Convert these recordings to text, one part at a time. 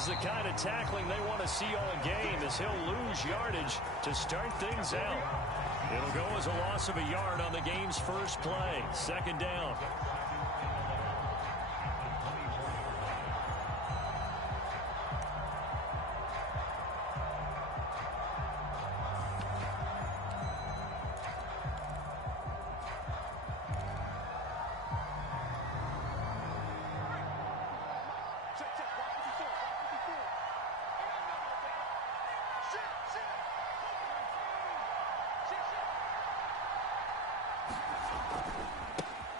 is the kind of tackling they want to see all game, as he'll lose yardage to start things out. It'll go as a loss of a yard on the game's first play. Second down.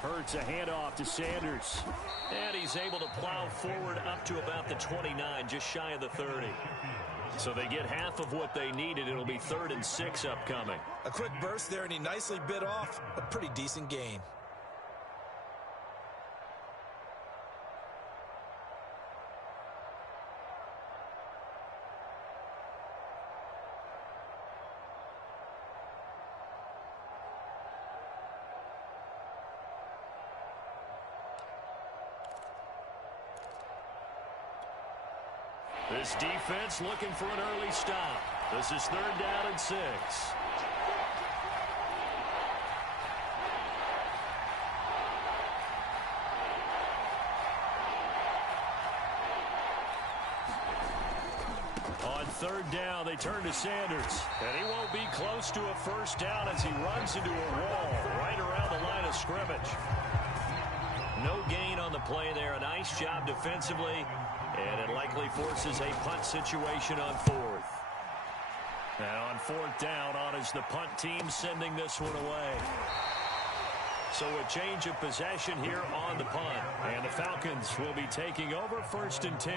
Hurts a handoff to Sanders. And he's able to plow forward up to about the 29, just shy of the 30. So they get half of what they needed. It'll be 3rd and 6 upcoming. A quick burst there, and he nicely bit off a pretty decent gain. This defense looking for an early stop. This is 3rd down and 6. On 3rd down, they turn to Sanders. And he won't be close to a first down as he runs into a wall right around the line of scrimmage. No gain on the play there. A nice job defensively. And it likely forces a punt situation on 4th. And on 4th down, on is the punt team sending this one away. So a change of possession here on the punt. And the Falcons will be taking over 1st and 10.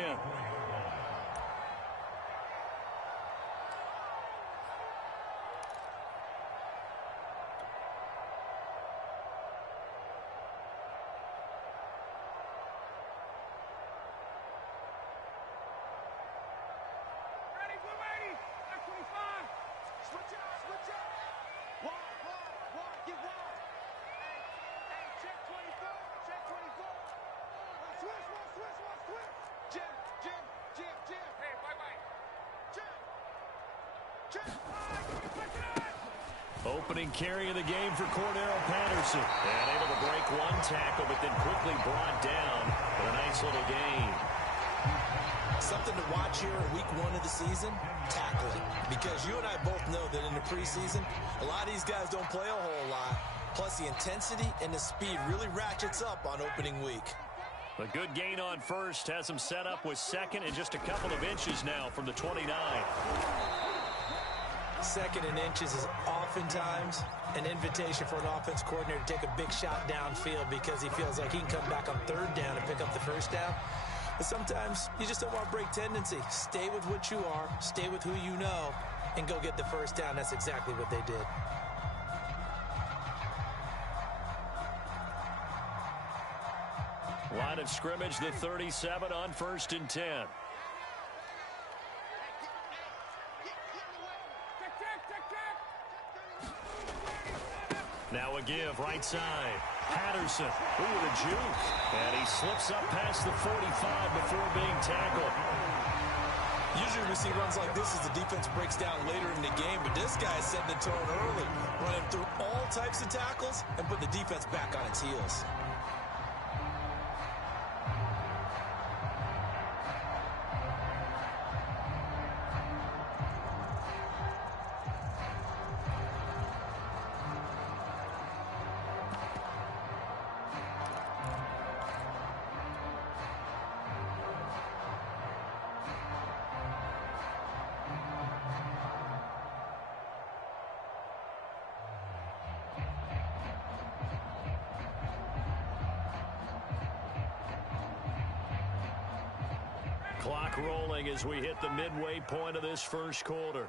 Opening carry of the game for Cordero Patterson. And able to break one tackle, but then quickly brought down for a nice little gain. Something to watch here in week 1 of the season, tackling. Because you and I both know that in the preseason, a lot of these guys don't play a whole lot. Plus the intensity and the speed really ratchets up on opening week. A good gain on 1st has him set up with 2nd and just a couple of inches now from the 29. 2nd and inches is oftentimes an invitation for an offense coordinator to take a big shot downfield because he feels like he can come back on 3rd down and pick up the first down. But sometimes you just don't want to break tendency. Stay with what you are, stay with who you know, and go get the first down. That's exactly what they did. Line of scrimmage, the 37 on 1st and 10. Now a give, right side. Patterson, ooh, with a juke. And he slips up past the 45 before being tackled. Usually we see runs like this as the defense breaks down later in the game, but this guy is setting the tone early, running through all types of tackles and putting the defense back on its heels. Clock rolling as we hit the midway point of this first quarter.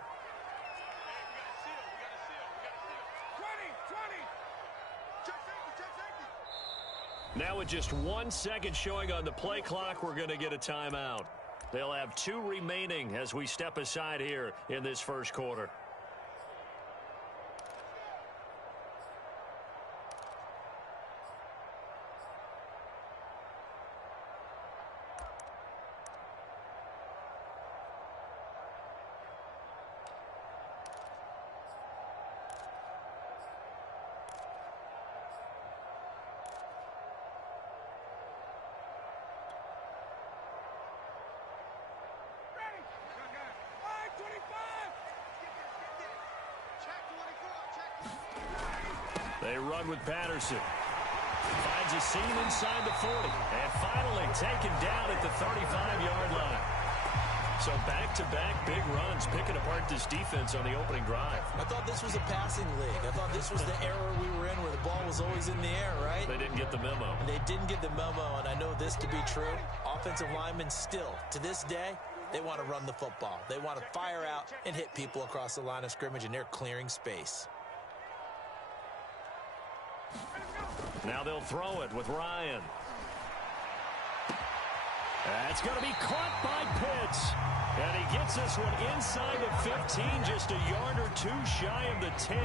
Now with just 1 second showing on the play clock, we're going to get a timeout. They'll have 2 remaining as we step aside here in this first quarter. They run with Patterson. Finds a seam inside the 40. And finally taken down at the 35-yard line. So back-to-back big runs picking apart this defense on the opening drive. I thought this was a passing league. I thought this was the era we were in where the ball was always in the air, right? They didn't get the memo. And they didn't get the memo, and I know this to be true. Offensive linemen still, to this day, they want to run the football. They want to fire out and hit people across the line of scrimmage, and they're clearing space. Now they'll throw it with Ryan. That's going to be caught by Pitts. And he gets this one inside the 15, just a yard or two shy of the 10.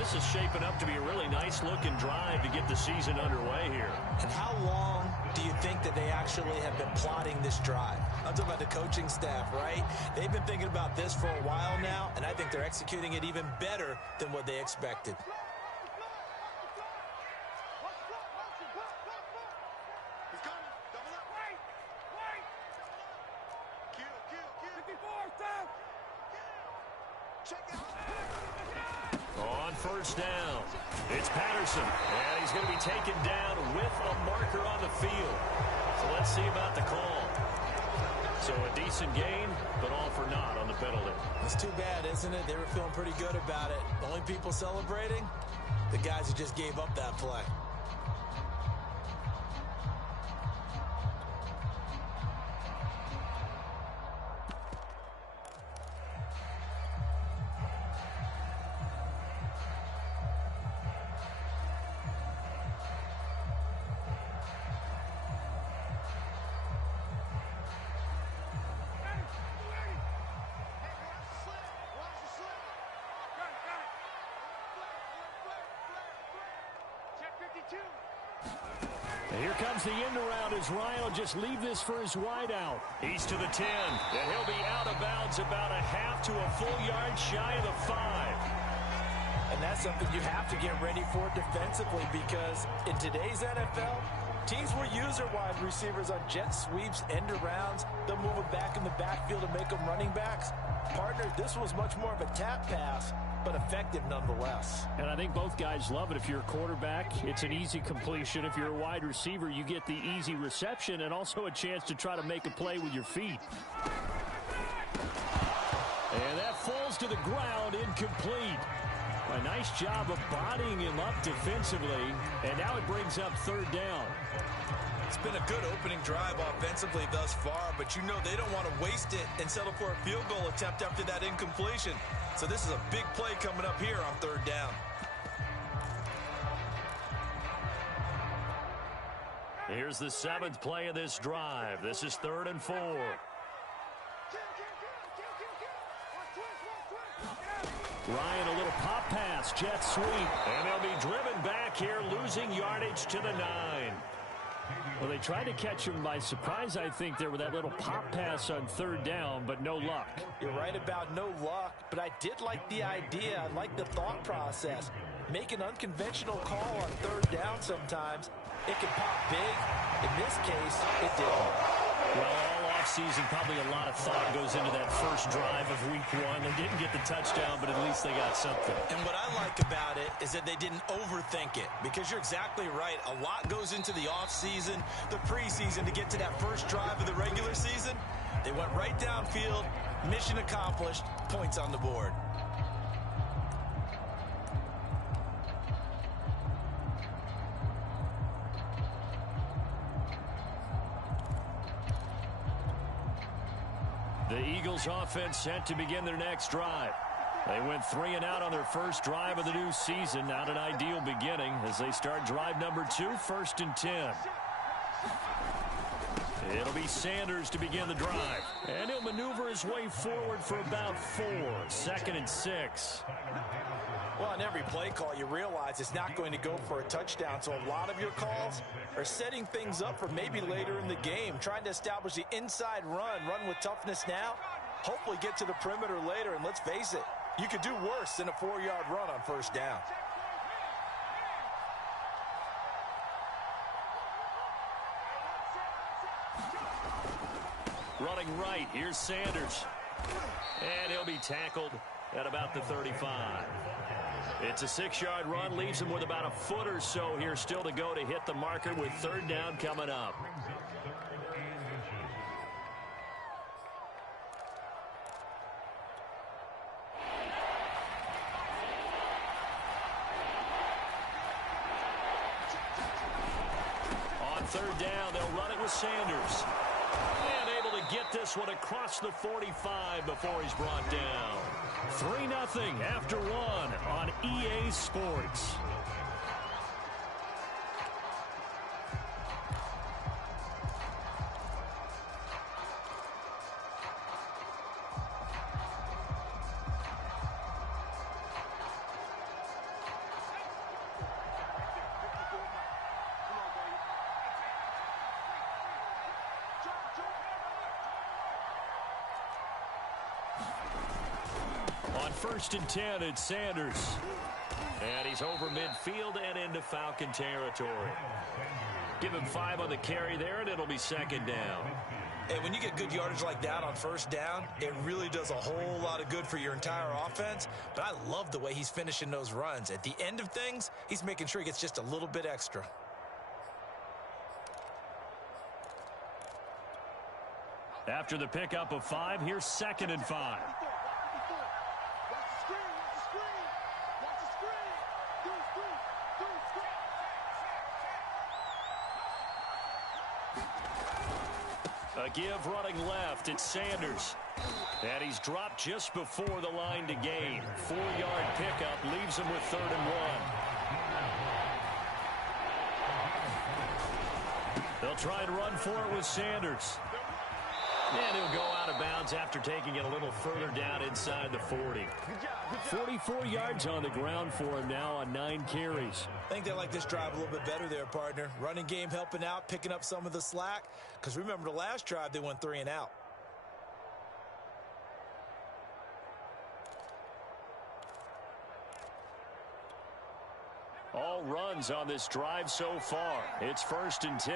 This is shaping up to be a really nice-looking drive to get the season underway here. And how long do you think that they actually have been plotting this drive? I'm talking about the coaching staff, right? They've been thinking about this for a while now, and I think they're executing it even better than what they expected. On first down, it's Patterson, and he's going to be taken down with a marker on the field. So let's see about the call. So a decent gain, but all for naught on the penalty. It's too bad, isn't it? They were feeling pretty good about it. The only people celebrating, the guys who just gave up that play. Here comes the end around as Ryan will just leave this for his wideout. He's to the 10, and he'll be out of bounds about a half to a full yard shy of the 5. And that's something you have to get ready for defensively, because in today's NFL, teams will use their wide receivers on jet sweeps, end arounds. They'll move them back in the backfield to make them running backs. Partner, this was much more of a tap pass, but effective nonetheless. And I think both guys love it. If you're a quarterback, it's an easy completion. If you're a wide receiver, you get the easy reception and also a chance to try to make a play with your feet. And that falls to the ground, incomplete. A nice job of bodying him up defensively, and now it brings up third down. It's been a good opening drive offensively thus far, but you know they don't want to waste it and settle for a field goal attempt after that incompletion. So this is a big play coming up here on third down. Here's the 7th play of this drive. This is 3rd and 4. Ryan, a little pop pass, jet sweep, and they'll be driven back here, losing yardage to the 9. Well, they tried to catch him by surprise, I think, there with that little pop pass on third down, but no luck. You're right about no luck, but I did like the idea. I like the thought process. Make an unconventional call on third down sometimes. It can pop big. In this case, it didn't. Well, all offseason, probably a lot of thought goes into that first drive of week 1. They didn't get the touchdown, but at least they got something. And what I like about it is that they didn't overthink it, because you're exactly right. A lot goes into the offseason, the preseason, to get to that first drive of the regular season. They went right downfield, mission accomplished, points on the board. The Eagles offense set to begin their next drive. They went 3 and out on their first drive of the new season. Not an ideal beginning as they start drive number 2, 1st and 10. It'll be Sanders to begin the drive. And he'll maneuver his way forward for about 4, 2nd and 6. Well, on every play call, you realize it's not going to go for a touchdown. So a lot of your calls are setting things up for maybe later in the game, trying to establish the inside run with toughness now, hopefully get to the perimeter later. And let's face it, you could do worse than a 4-yard run on first down. Running right, here's Sanders. And he'll be tackled at about the 35. It's a 6-yard run, leaves him with about a foot or so here still to go to hit the marker with third down coming up. On third down, they'll run it with Sanders. And able to get this one across the 45 before he's brought down. 3-0 after one on EA Sports. On 1st and 10, it's Sanders. And he's over midfield and into Falcon territory. Give him 5 on the carry there, and it'll be second down. Hey, when you get good yardage like that on first down, it really does a whole lot of good for your entire offense. But I love the way he's finishing those runs. At the end of things, he's making sure he gets just a little bit extra. After the pickup of 5, here's 2nd and 5. A give running left. It's Sanders. And he's dropped just before the line to gain. 4-yard pickup leaves him with 3rd and 1. They'll try and run for it with Sanders. And he'll go out of bounds after taking it a little further down inside the 40. 44 yards on the ground for him now on 9 carries. I think they like this drive a little bit better there, partner. Running game helping out, picking up some of the slack. Because remember, the last drive, they went 3 and out. All runs on this drive so far. It's 1st and 10.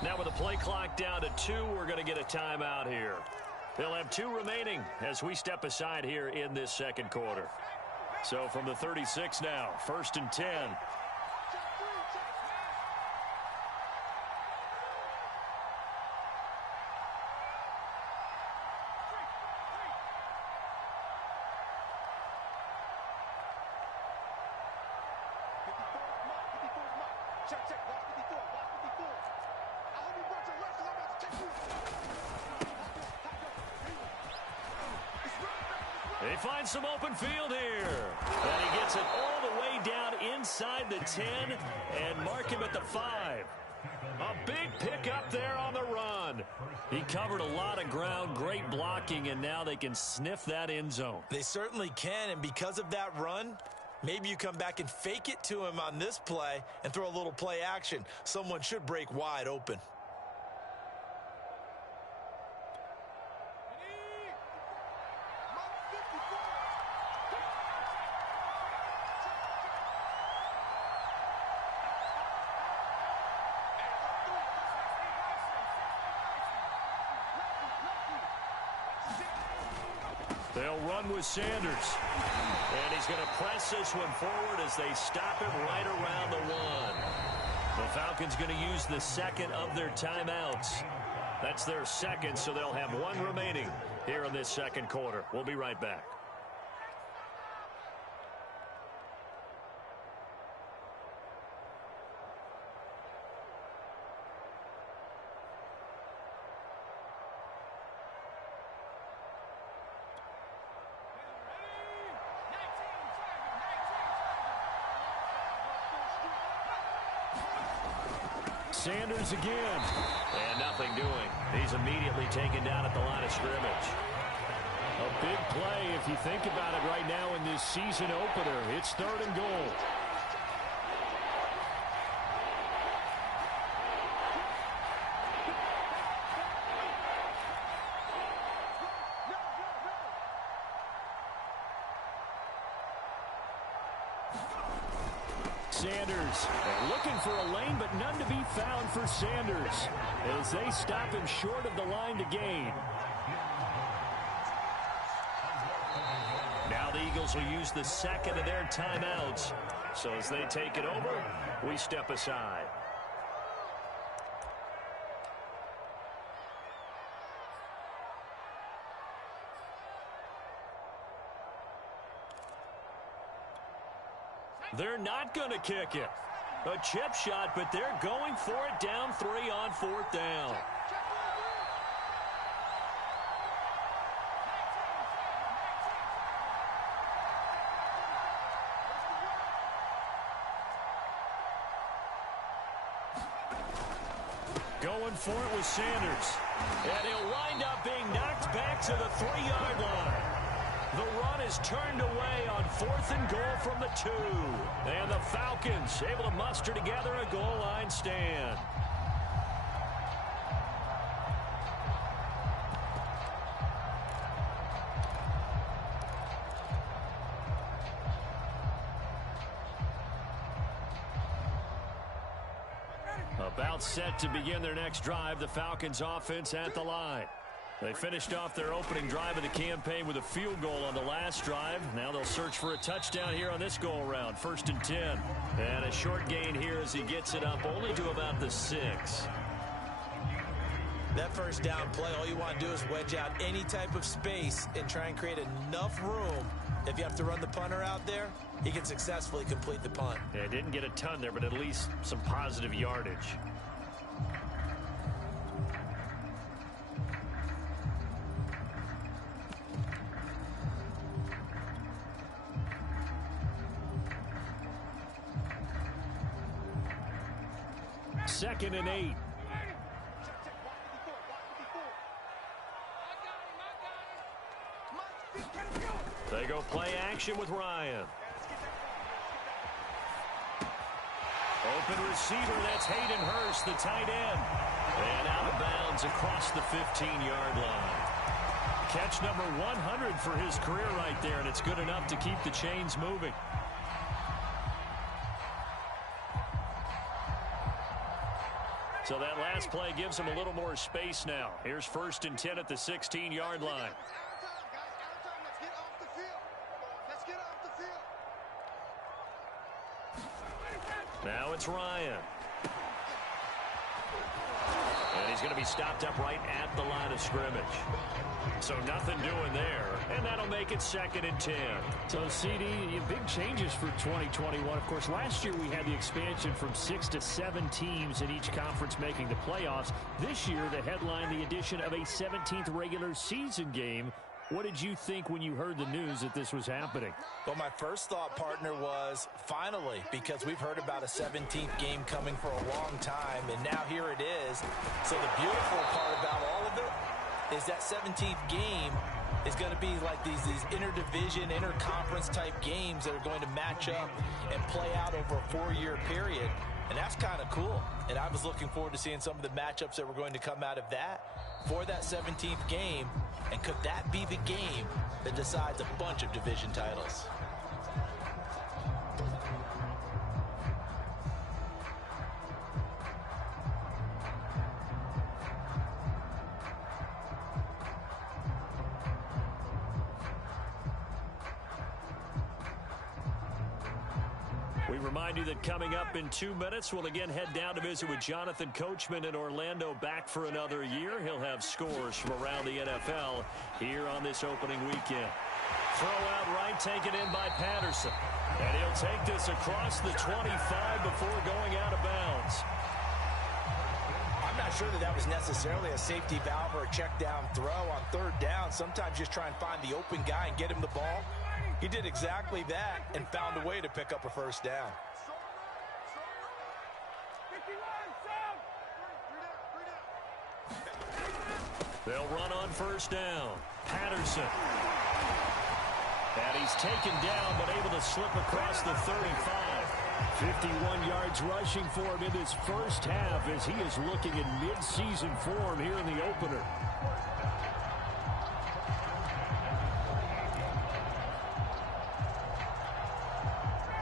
Now with the play clock down to 2, we're going to get a timeout here. They'll have 2 remaining as we step aside here in this second quarter. So from the 36 now, 1st and 10. They find some open field here. And he gets it all the way down inside the 10 and mark him at the 5. A big pickup there on the run. He covered a lot of ground, great blocking, and now they can sniff that end zone. They certainly can, and because of that run, maybe you come back and fake it to him on this play and throw a little play action. Someone should break wide open. They'll run with Sanders. And he's going to press this one forward as they stop him right around the 1. The Falcons going to use the second of their timeouts. That's their second, so they'll have 1 remaining here in this second quarter. We'll be right back. Sanders again. And nothing doing. He's immediately taken down at the line of scrimmage. A big play if you think about it right now in this season opener. It's 3rd and goal. Sanders. They're looking for a lane, but none to be found for Sanders as they stop him short of the line to gain. Now the Eagles will use the second of their timeouts. So as they take it over, we step aside. They're not going to kick it. A chip shot, but they're going for it down 3 on 4th down. Going for it with Sanders. And he'll wind up being knocked back to the 3-yard line. The run is turned away on 4th and goal from the 2. And the Falcons able to muster together a goal line stand. About set to begin their next drive, the Falcons offense at the line. They finished off their opening drive of the campaign with a field goal on the last drive. Now they'll search for a touchdown here on this go-around. 1st and 10. And a short gain here as he gets it up only to about the 6. That first down play, all you want to do is wedge out any type of space and try and create enough room. If you have to run the punter out there, he can successfully complete the punt. Yeah, didn't get a ton there, but at least some positive yardage. Second and 8. They go play action with Ryan. Open receiver, that's Hayden Hurst, the tight end. And out of bounds across the 15-yard line. Catch number 100 for his career right there, and it's good enough to keep the chains moving. So that last play gives him a little more space now. Here's 1st and 10 at the 16-yard line. Now it's Ryan. And he's going to be stopped up right at the line of scrimmage. So nothing doing there, and that'll make it 2nd and 10. So, CD, big changes for 2021. Of course, last year we had the expansion from 6 to 7 teams in each conference making the playoffs. This year, the headline, the addition of a 17th regular season game. What did you think when you heard the news that this was happening? Well, my first thought, partner, was finally, because we've heard about a 17th game coming for a long time, and now here it is. So the beautiful part about all of it is that 17th game is going to be like these interdivision, interconference type games that are going to match up and play out over a 4-year period. And that's kind of cool. And I was looking forward to seeing some of the matchups that were going to come out of that for that 17th game. And could that be the game that decides a bunch of division titles? We remind you that coming up in 2 minutes, we'll again head down to visit with Jonathan Coachman in Orlando, back for another year. He'll have scores from around the NFL here on this opening weekend. Throw out right, taken in by Patterson. And he'll take this across the 25 before going out of bounds. I'm not sure that was necessarily a safety valve or a check down throw on 3rd down. Sometimes just try and find the open guy and get him the ball. He did exactly that and found a way to pick up a 1st down. They'll run on 1st down. Patterson. And he's taken down, but able to slip across the 35. 51 yards rushing for him in this first half as he is looking in mid-season form here in the opener.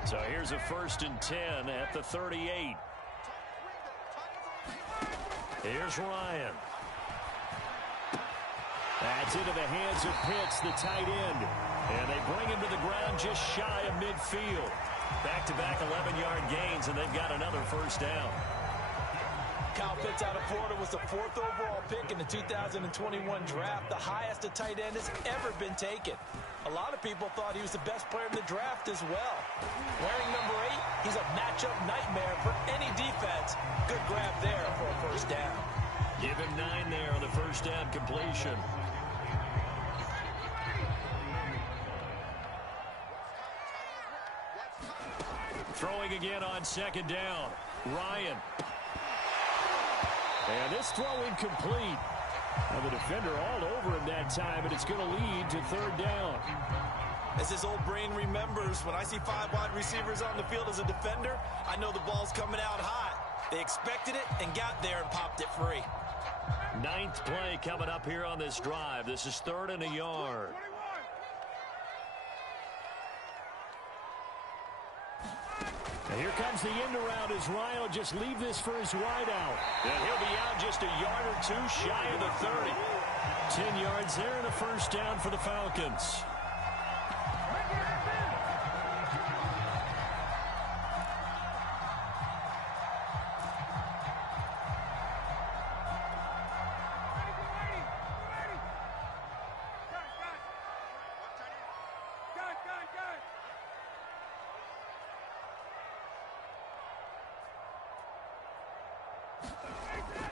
So here's a 1st and 10 at the 38. Here's Ryan. That's into the hands of Pitts, the tight end. And they bring him to the ground just shy of midfield. Back-to-back 11-yard gains, and they've got another 1st down. Kyle Pitts out of Florida was the 4th overall pick in the 2021 draft, the highest a tight end has ever been taken. A lot of people thought he was the best player in the draft as well. Wearing number 8, he's a matchup nightmare for any defense. Good grab there for a 1st down. Give him 9 there on the 1st down completion. Throwing again on 2nd down. Ryan. And this throw incomplete. And the defender all over him that time, and it's going to lead to 3rd down. As his old brain remembers, when I see 5 wide receivers on the field as a defender, I know the ball's coming out hot. They expected it and got there and popped it free. 9th play coming up here on this drive. This is 3rd and a yard. And here comes the end around as Ryan will just leave this for his wideout. And he'll be out just a yard or 2 shy of the 30. 10 yards there and a 1st down for the Falcons.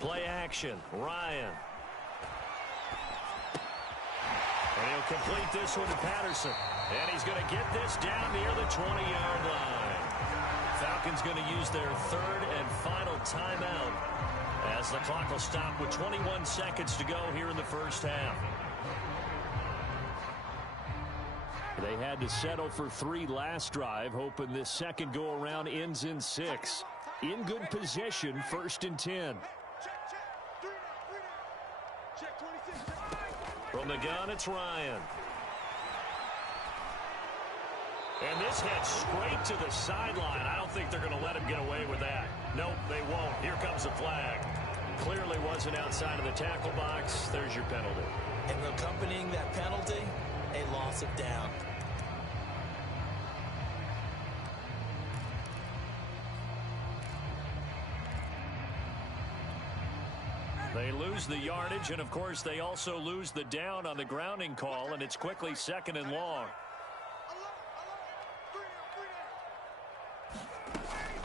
Play action. Ryan. And he'll complete this one to Patterson. And he's going to get this down near the 20-yard line. Falcons going to use their 3rd and final timeout as the clock will stop with 21 seconds to go here in the 1st half. They had to settle for 3 last drive, hoping this second go-around ends in 6. In good position, 1st and 10. From the gun, it's Ryan. And this heads straight to the sideline. I don't think they're going to let him get away with that. Nope, they won't. Here comes the flag. Clearly wasn't outside of the tackle box. There's your penalty. And accompanying that penalty, a loss of down. They lose the yardage, and of course they also lose the down on the grounding call, and it's quickly 2nd and long.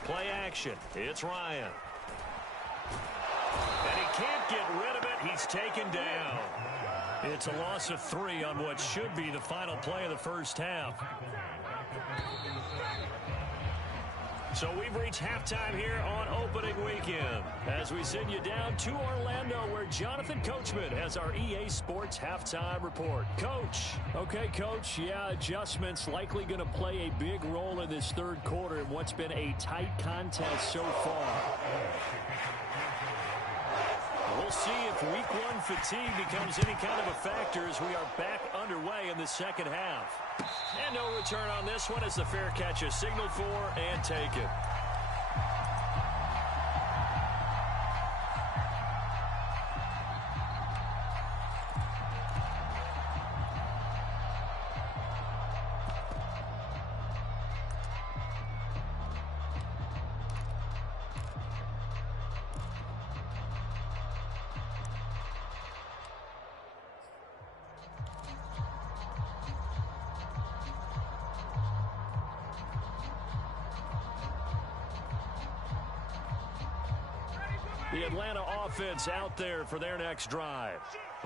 Play action. It's Ryan. And he can't get rid of it. He's taken down. It's a loss of 3 on what should be the final play of the 1st half. So we've reached halftime here on opening weekend as we send you down to Orlando where Jonathan Coachman has our EA Sports halftime report. Coach. Okay, Coach. Yeah, adjustments likely going to play a big role in this 3rd quarter in what's been a tight contest so far. We'll see if week 1 fatigue becomes any kind of a factor as we are back underway in the 2nd half. And no return on this one as the fair catch is signaled for and taken. The Atlanta offense out there for their next drive.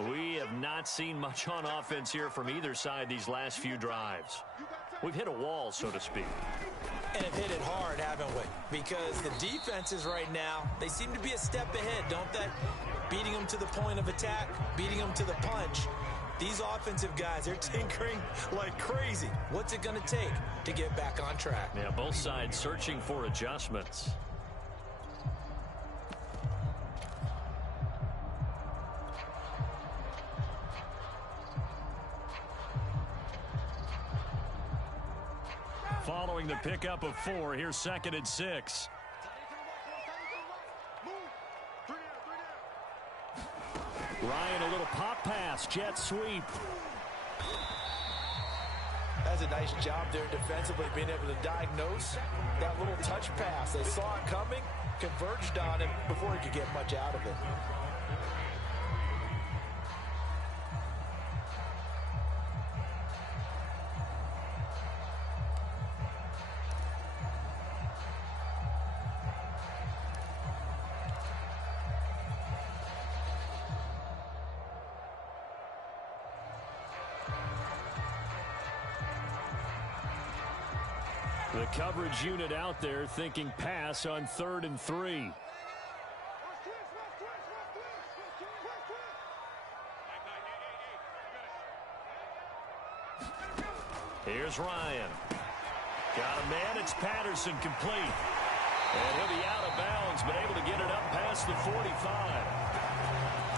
We have not seen much on offense here from either side these last few drives. We've hit a wall, so to speak. And have hit it hard, haven't we? Because the defenses right now, they seem to be a step ahead, don't they? Beating them to the point of attack, beating them to the punch. These offensive guys, they're tinkering like crazy. What's it going to take to get back on track? Yeah, both sides searching for adjustments. Following the pickup of 4, here's 2nd and 6. Ryan, a little pop pass, jet sweep. That's a nice job there defensively, being able to diagnose that little touch pass. They saw it coming, converged on him before he could get much out of it. The coverage unit out there thinking pass on 3rd and 3. Here's Ryan. Got a man. It's Patterson complete. And he'll be out of bounds, but able to get it up past the 45.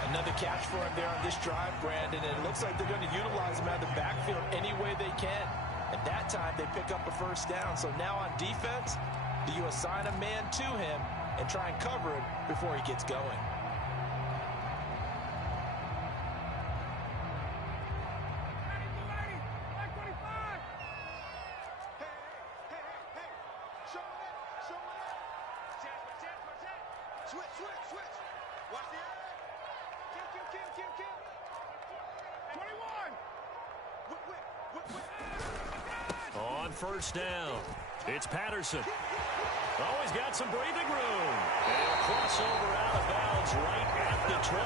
Another catch for him there on this drive, Brandon. And it looks like they're going to utilize him out of the backfield any way they can. At that time, they pick up a first down. So now on defense, do you assign a man to him and try and cover him before he gets going? On first down, it's Patterson. Always got some breathing room. And he'll cross over out of bounds right at the 25.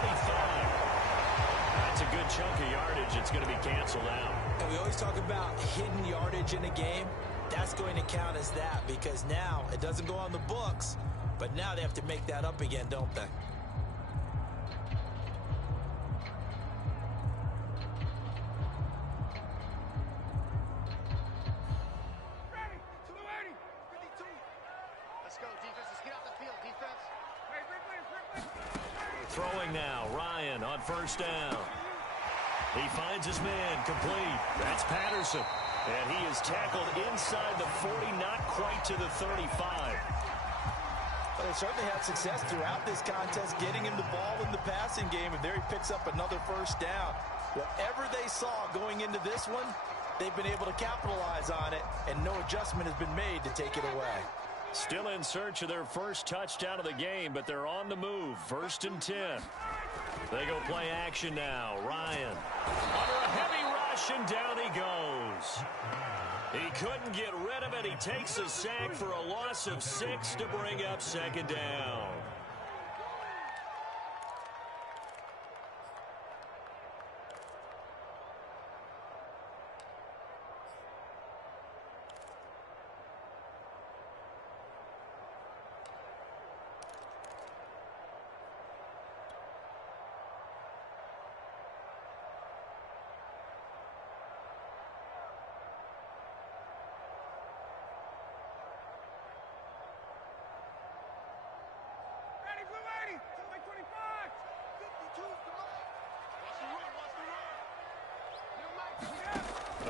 That's a good chunk of yardage. It's going to be canceled out. And we always talk about hidden yardage in a game. That's going to count as that because now it doesn't go on the books, but now they have to make that up again, don't they? Throwing now, Ryan on first down. He finds his man complete. That's Patterson. And he is tackled inside the 40, not quite to the 35. Well, they certainly had success throughout this contest, getting him the ball in the passing game, and there he picks up another first down. Whatever they saw going into this one, they've been able to capitalize on it, and no adjustment has been made to take it away. Still in search of their first touchdown of the game, but they're on the move. 1st and 10. They go play action now. Ryan under a heavy rush, and down he goes. He couldn't get rid of it. He takes a sack for a loss of 6 to bring up 2nd down.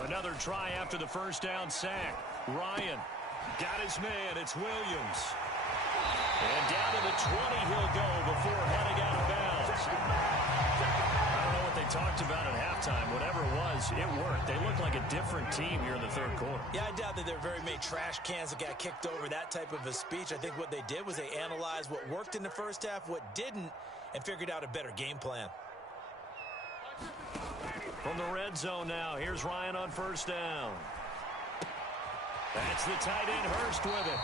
Another try after the first down sack. Ryan got his man. It's Williams. And down to the 20 he'll go before heading out of bounds. I don't know what they talked about at halftime. Whatever it was, it worked. They looked like a different team here in the 3rd quarter. Yeah, I doubt that there are very many trash cans that got kicked over, that type of a speech. I think what they did was they analyzed what worked in the first half, what didn't, and figured out a better game plan. From the red zone now, here's Ryan on first down. That's the tight end Hurst with it.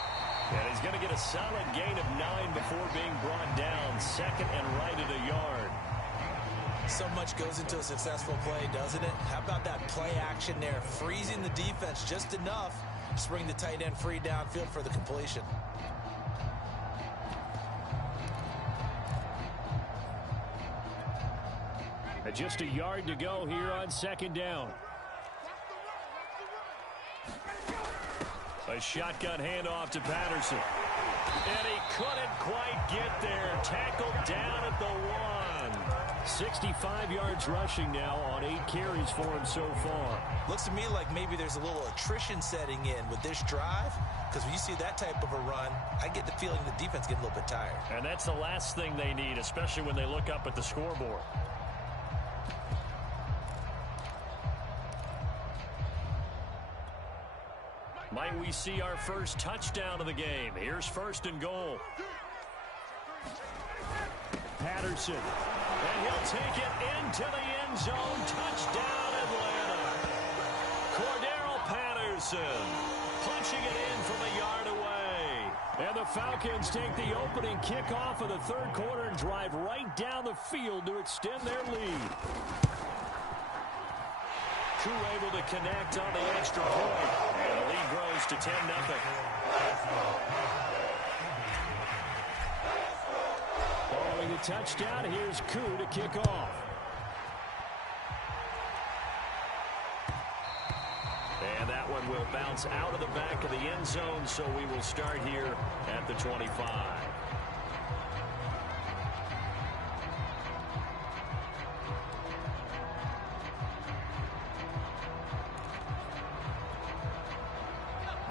And he's going to get a solid gain of 9 before being brought down. 2nd and right at a yard. So much goes into a successful play, doesn't it? How about that play action there? Freezing the defense just enough to bring the tight end free downfield for the completion. Just a yard to go here on 2nd down. A shotgun handoff to Patterson. And he couldn't quite get there. Tackled down at the 1. 65 yards rushing now on 8 carries for him so far. Looks to me like maybe there's a little attrition setting in with this drive, because when you see that type of a run, I get the feeling the defense getting a little bit tired. And that's the last thing they need, especially when they look up at the scoreboard. Might we see our first touchdown of the game? Here's 1st and goal. Patterson. And he'll take it into the end zone. Touchdown, Atlanta. Cordero Patterson punching it in from a yard away. And the Falcons take the opening kickoff of the 3rd quarter and drive right down the field to extend their lead. Koo able to connect on the extra point. And the lead grows to 10-0. Following the touchdown, here's Koo to kick off. And that one will bounce out of the back of the end zone, so we will start here at the 25.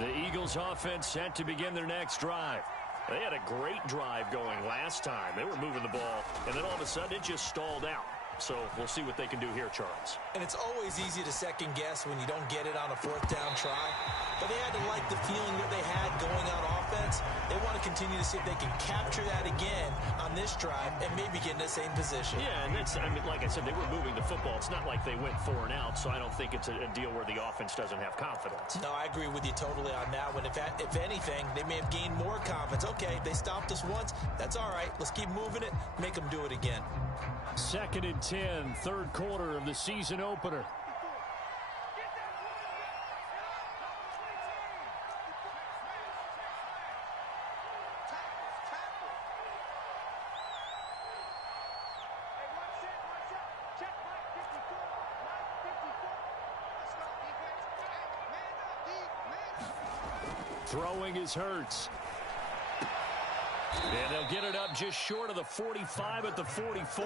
The Eagles offense set to begin their next drive. They had a great drive going last time. They were moving the ball, and then all of a sudden it just stalled out. So we'll see what they can do here, Charles. And it's always easy to second guess when you don't get it on a 4th down try. But they had to like the feeling that they had going on offense. They want to continue to see if they can capture that again on this drive and maybe get in the same position. Yeah, and it's, I mean, like I said, they were moving the football. It's not like they went 4 and out, so I don't think it's a deal where the offense doesn't have confidence. No, I agree with you totally on that one. If anything, they may have gained more confidence. Okay, they stopped us once. That's all right. Let's keep moving it. Make them do it again. 2nd and 10, 3rd quarter of the season opener. Throwing is Hurts. And they'll get it up just short of the 45 at the 44.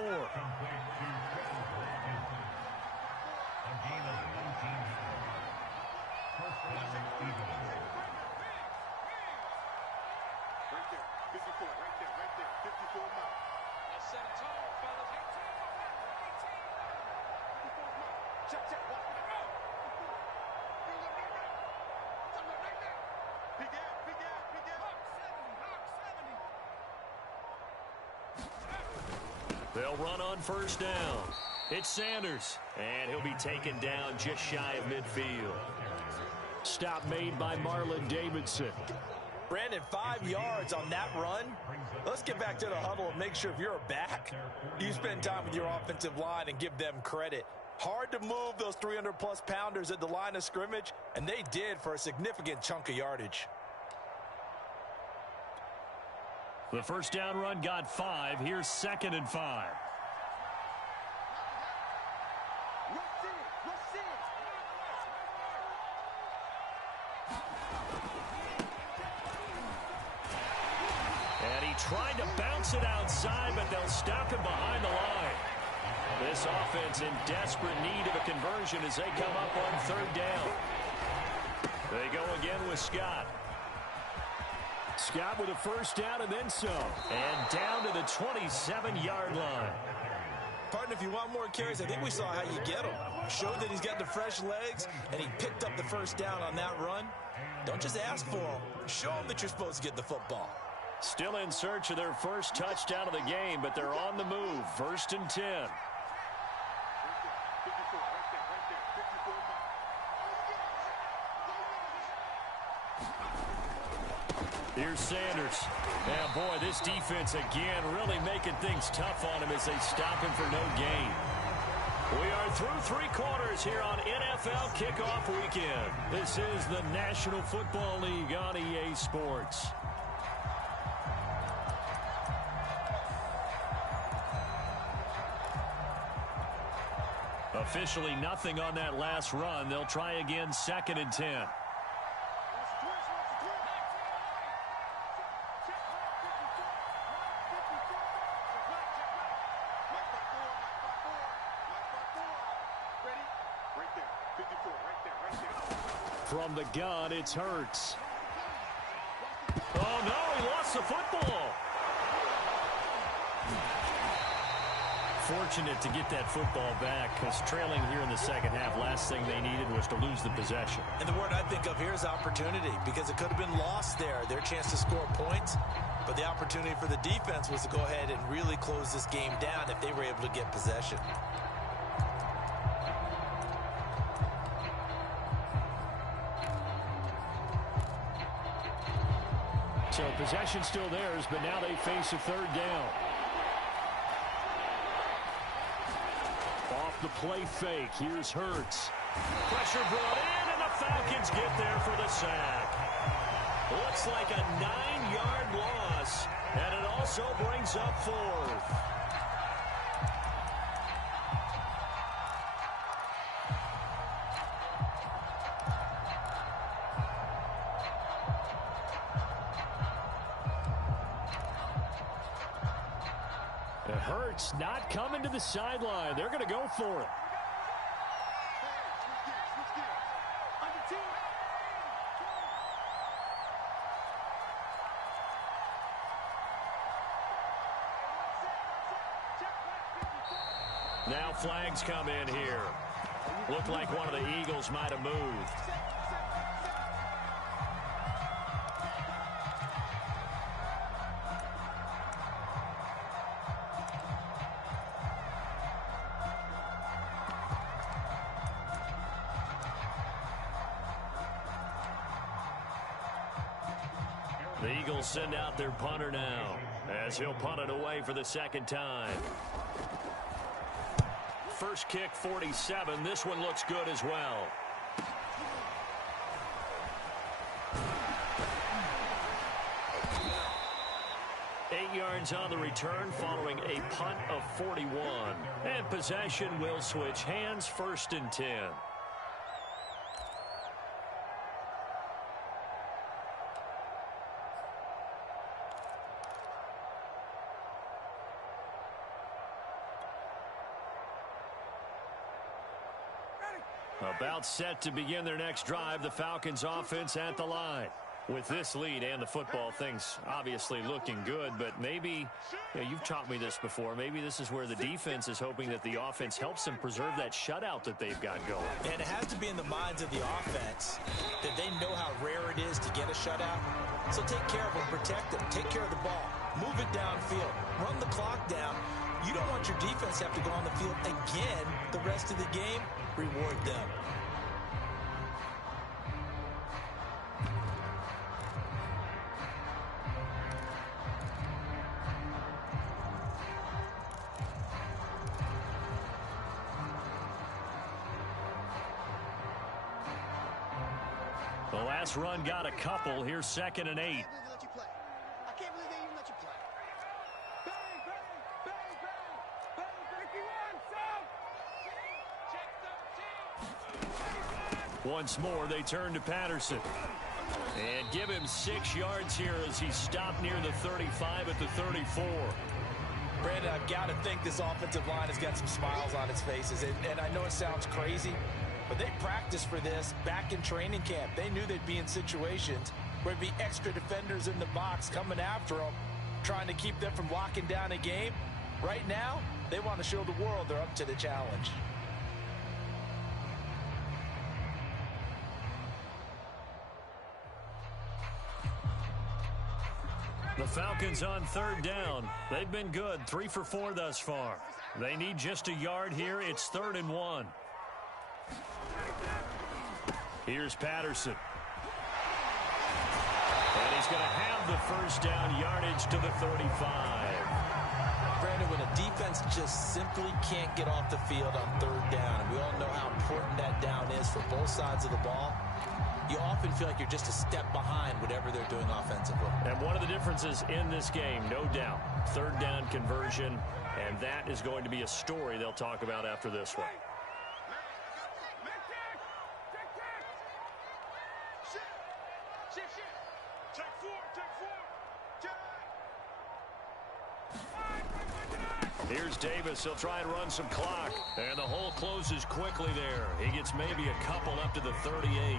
They'll run on 1st down. It's Sanders, and he'll be taken down just shy of midfield. Stop made by Marlon Davidson. Brandon, 5 yards on that run. Let's get back to the huddle and make sure if you're a back, you spend time with your offensive line and give them credit. Hard to move those 300-plus pounders at the line of scrimmage, and they did for a significant chunk of yardage. The 1st down run got 5. Here's 2nd and 5. And he tried to bounce it outside, but they'll stop him behind the line. This offense in desperate need of a conversion as they come up on 3rd down. They go again with Scott. Scott with a 1st down and then some. And down to the 27-yard line. Partner, if you want more carries, I think we saw how you get them. Showed that he's got the fresh legs, and he picked up the 1st down on that run. Don't just ask for them. Show them that you're supposed to get the football. Still in search of their first touchdown of the game, but they're on the move. 1st and 10. Here's Sanders. And boy, this defense again really making things tough on him as they stop him for no gain. We are through 3 quarters here on NFL Kickoff Weekend. This is the National Football League on EA Sports. Officially nothing on that last run. They'll try again 2nd and 10. From the gun, it's Hurts. Oh, no, he lost the football. Fortunate to get that football back, because trailing here in the second half, last thing they needed was to lose the possession. And the word I think of here is opportunity, because it could have been lost there, their chance to score points. But the opportunity for the defense was to go ahead and really close this game down if they were able to get possession. So possession still theirs, but now they face a third down. Off the play fake, here's Hurts. Pressure brought in, and the Falcons get there for the sack. Looks like a 9-yard loss, and it also brings up 4th. Hurts not coming to the sideline. They're going to go for it. Now flags come in here. Looked like one of the Eagles might have moved. The Eagles send out their punter now, as he'll punt it away for the second time. First kick, 47. This one looks good as well. Eight yards on the return following a punt of 41. And possession will switch hands, 1st and 10. About set to begin their next drive, the Falcons offense at the line. With this lead and the football, things obviously looking good, but maybe, you've taught me this before, maybe this is where the defense is hoping that the offense helps them preserve that shutout that they've got going. And it has to be in the minds of the offense that they know how rare it is to get a shutout. So take care of them, protect them, take care of the ball, move it downfield, run the clock down. You don't want your defense to have to go on the field again the rest of the game. Reward them. The last run got a couple. Here's 2nd and 8. Once more, they turn to Patterson. And give him 6 yards here as he stopped near the 35 at the 34. Brandon, I've got to think this offensive line has got some smiles on its faces. And I know it sounds crazy, but they practiced for this back in training camp. They knew they'd be in situations where there'd be extra defenders in the box coming after them, trying to keep them from locking down a game. Right now, they want to show the world they're up to the challenge. The Falcons on 3rd down. They've been good, 3 for 4 thus far. They need just a yard here. It's 3rd and 1. Here's Patterson. And he's going to have the first down, yardage to the 35. Brandon, when a defense just simply can't get off the field on 3rd down, and we all know how important that down is for both sides of the ball, you often feel like you're just a step behind whatever they're doing offensively. And one of the differences in this game, no doubt, 3rd down conversion, and that is going to be a story they'll talk about after this one. Here's Davis. He'll try and run some clock. And the hole closes quickly there. He gets maybe a couple up to the 38.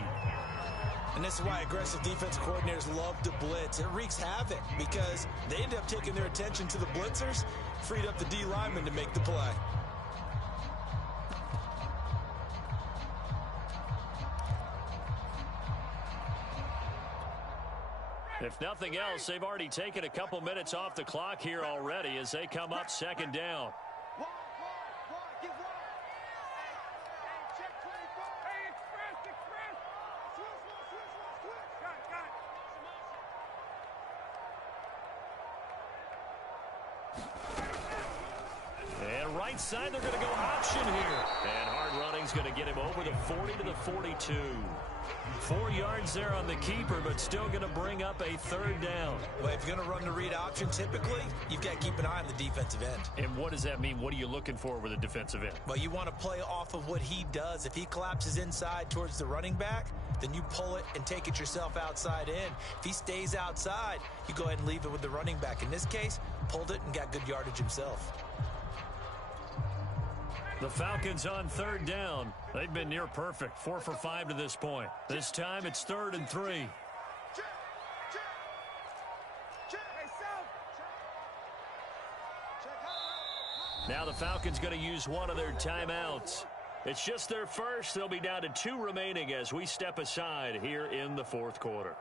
And this is why aggressive defensive coordinators love to blitz. It wreaks havoc because they end up taking their attention to the blitzers, freed up the D lineman to make the play. If nothing else, they've already taken a couple minutes off the clock here already as they come up second down. And right side, they're going to go option here. And hard running's going to get him over the 40 to the 42. 4 yards there on the keeper, but still going to bring up a third down. Well, if you're going to run the read option, typically, you've got to keep an eye on the defensive end. And what does that mean? What are you looking for with a defensive end? Well, you want to play off of what he does. If he collapses inside towards the running back, then you pull it and take it yourself outside in. If he stays outside, you go ahead and leave it with the running back. In this case, pulled it and got good yardage himself. The Falcons on third down. They've been near perfect, 4 for 5 to this point. This time it's 3rd and 3. Now the Falcons going to use one of their timeouts. It's just their first. They'll be down to 2 remaining as we step aside here in the 4th quarter.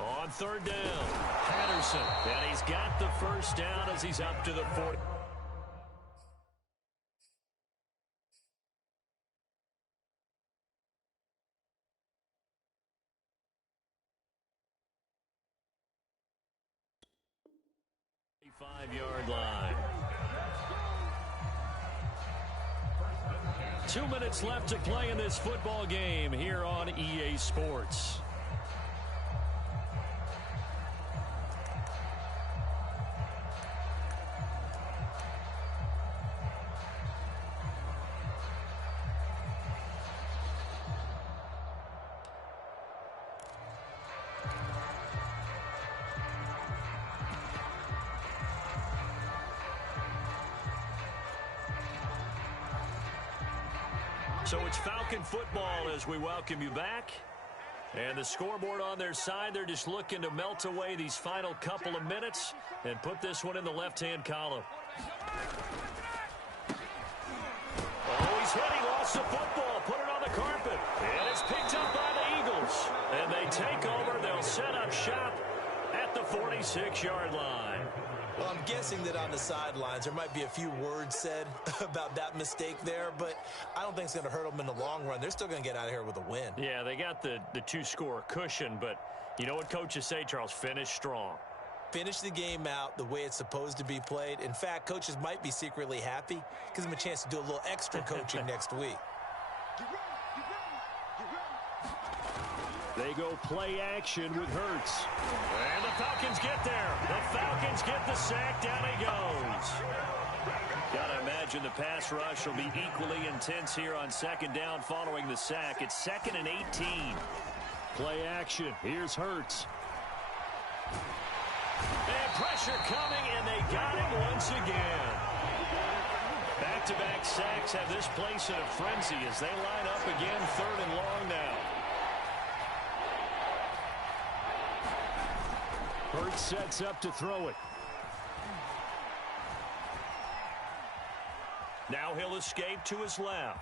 On third down, Patterson, and he's got the first down as he's up to the 40. Five-yard line. 2 minutes left to play in this football game here on EA Sports. So it's Falcon football as we welcome you back. And the scoreboard on their side, they're just looking to melt away these final couple of minutes and put this one in the left-hand column. Oh, he's hit. He lost the football. Put it on the carpet. And it's picked up by the Eagles. And they take over. They'll set up shop at the 46-yard line. Well, I'm guessing that on the sidelines there might be a few words said about that mistake there, but I don't think it's going to hurt them in the long run. They're still going to get out of here with a win. Yeah, they got the 2-score cushion, but you know what coaches say, Charles? Finish strong. Finish the game out the way it's supposed to be played. In fact, coaches might be secretly happy because them a chance to do a little extra coaching next week. They go play action with Hurts. And the Falcons get there. The Falcons get the sack. Down he goes. Gotta imagine the pass rush will be equally intense here on second down following the sack. It's 2nd and 18. Play action. Here's Hurts. And pressure coming, and they got him once again. Back-to-back sacks have this place in a frenzy as they line up again 3rd and long now. Hurts sets up to throw it. Now he'll escape to his left.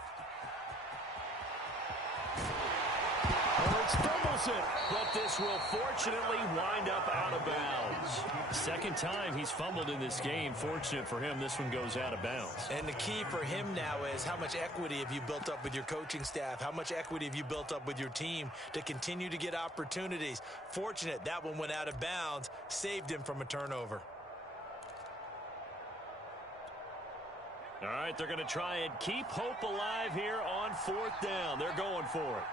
Hurts fumbles it, but this will fortunately wind up out of bounds. Second time he's fumbled in this game. Fortunate for him, this one goes out of bounds. And the key for him now is how much equity have you built up with your coaching staff? How much equity have you built up with your team to continue to get opportunities? Fortunate that one went out of bounds, saved him from a turnover. All right, they're going to try and keep hope alive here on 4th down. They're going for it.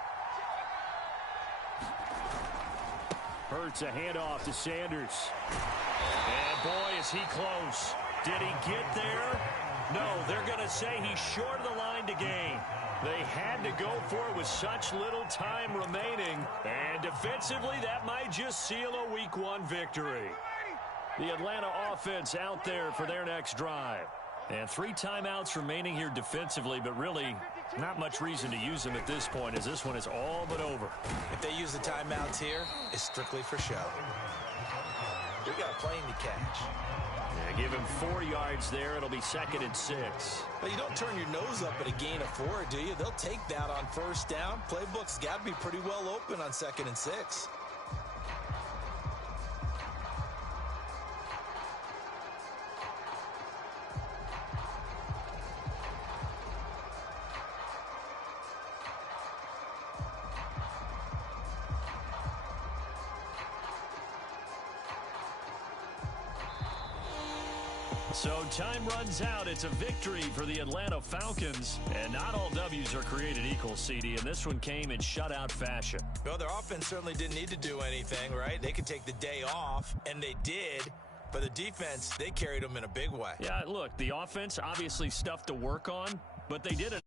Hurts a handoff to Sanders. And boy, is he close. Did he get there? No, they're going to say he's short of the line to gain. They had to go for it with such little time remaining. And defensively, that might just seal a Week 1 victory. The Atlanta offense out there for their next drive. And 3 timeouts remaining here defensively, but really not much reason to use them at this point, as this one is all but over. If they use the timeouts here, it's strictly for show. We got a plane to catch. Yeah, give him 4 yards there. It'll be 2nd and 6. But you don't turn your nose up at a gain of 4, do you? They'll take that on 1st down. Playbook's got to be pretty well open on 2nd and 6. So time runs out. It's a victory for the Atlanta Falcons. And not all W's are created equal, CD. And this one came in shutout fashion. Well, their offense certainly didn't need to do anything, right? They could take the day off, and they did. But the defense, they carried them in a big way. Yeah, look, the offense, obviously stuff to work on. But they did it.